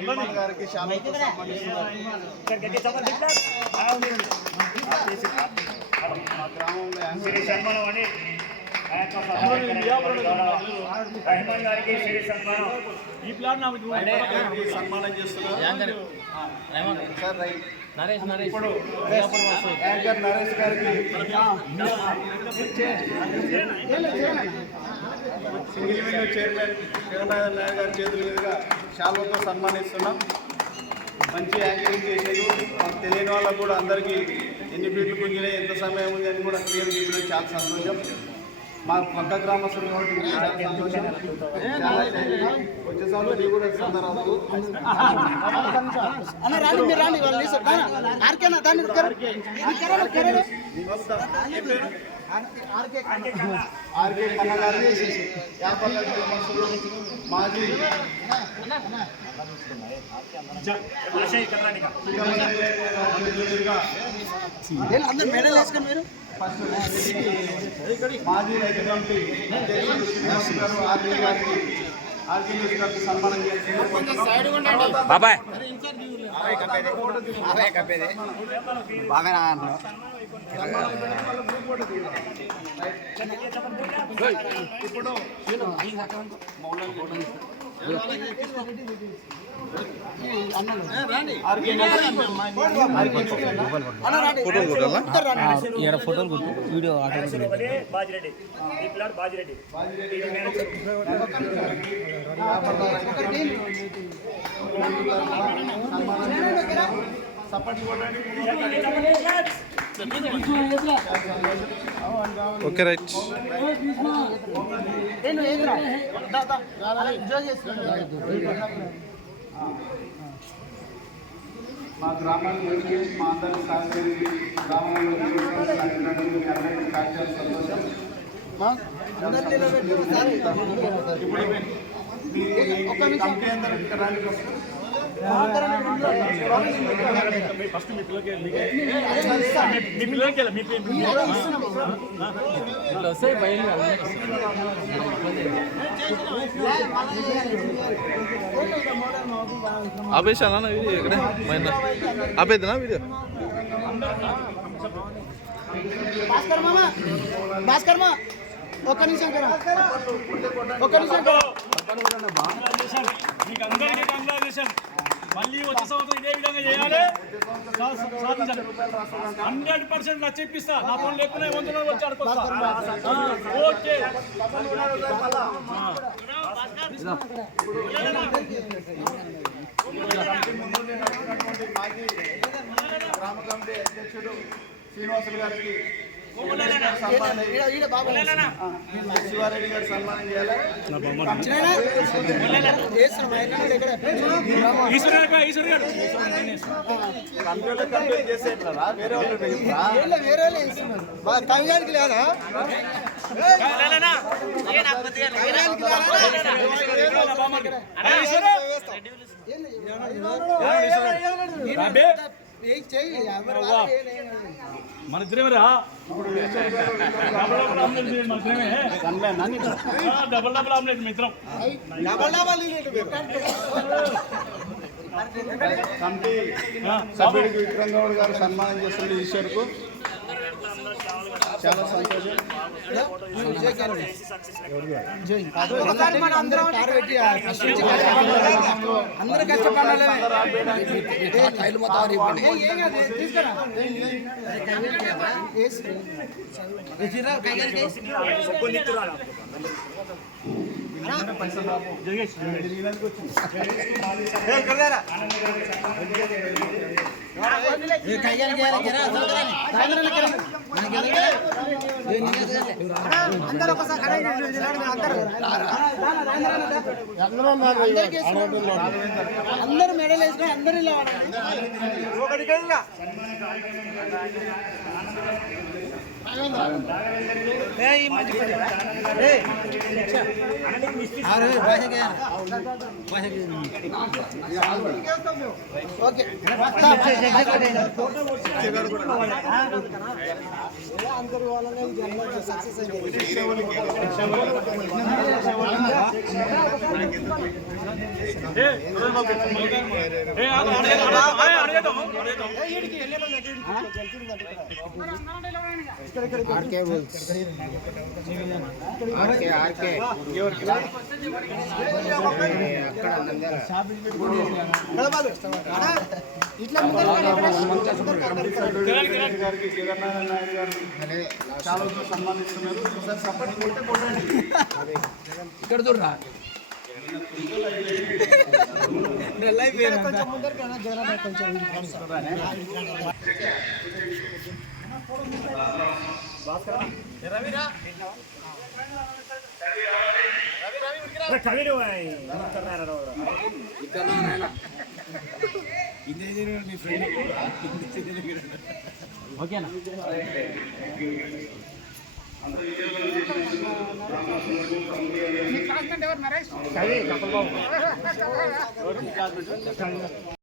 హనుమాన్ గారికి శాలువాతో సన్మానిస్తున్నారు. మా గ్రామంలో సన్మానం చేస్తున్నారు. ఇప్పుడు యాంకర్ నరేష్ గారికి single window chairman Jagannathan Nayak గారి చేతుల మీదుగా శాలువాతో సన్మానిస్తున్నాం. మంచి యాంకరింగ్ చేసేది మాకు తెలియని వాళ్ళకు కూడా అందరికీ ఎన్ని ఫీట్లు గుంజినాయి, ఎంత సమయం ఉంది అని కూడా క్లియర్ చెప్పడం చాలా సంతోషం. మా పక్క గ్రామస్తులు కాబట్టి చాలా సంతోషం. వచ్చేసారి మీరు కూడా సందర్భాలు ఆర్కే కన్న గారు మాజీ మెడల్ వేసుకొని మీరు మాజీ రైతు కమిటీ ఆర్కే గారికి సన్మానం చేస్తున్నారు. ఇప్పుడు ఫోటోలు వీడియో ఓకే రైట్. మా గ్రామానికి వచ్చి మా అందరికీ సహకరి గ్రామంలో సంతోషం. ఇప్పుడు కంపెనీ అందరూ ఫస్ట్ మీ పిల్లలకి ఆపేసానా వీడియో ఇక్కడ ఆపేద్దా వీడియో? భాస్కర్ మా ఒక్క నిమిషం కదా, ఒక్క నిమిషం కదా. మళ్ళీ వచ్చే సంవత్సరం ఇదే విధంగా చేయాలి, సాధించాలి. 100% నాకు చెప్పిస్తా. నా పనులు లేకుండా 100 వచ్చి అడుకొస్తా. ఓకే గ్రామ కమిటీ అధ్యక్షుడు శ్రీనివాసులు గారికి శివారెడ్డి గారు సన్మానం చేయాలి. కంప్యూటర్ చేసే వేరే వాళ్ళు తమిళానికి లేదా మన ఇద్దరేమరా డబల్ డబల్ ఆమ్లెట్ మిత్రం కమిటీ సభ్యుడికి విక్రమ్ గౌడ్ గారు సన్మానం చేస్తున్న ఈశ్వర్కు చాలా సంతోషం. అందరూ కష్టపడాలి. అందరూ మెడల్ వేసుకొని అందరూ ఇలా ఒకటి ఓకే అందరి వాళ్ళనే సక్సెస్ ఇట్లా గారికి జగన్నారాయణ నాయుడు గారు శాలువతో సన్మానిస్తున్నారు. ఒకసారి సపోర్ట్ కొట్టే కొట్టండి. ఇక్కడ చూడరా కొంచెం ముందరికి జగన్ కొంచెం ఓకేనా ఎవరు నరేష్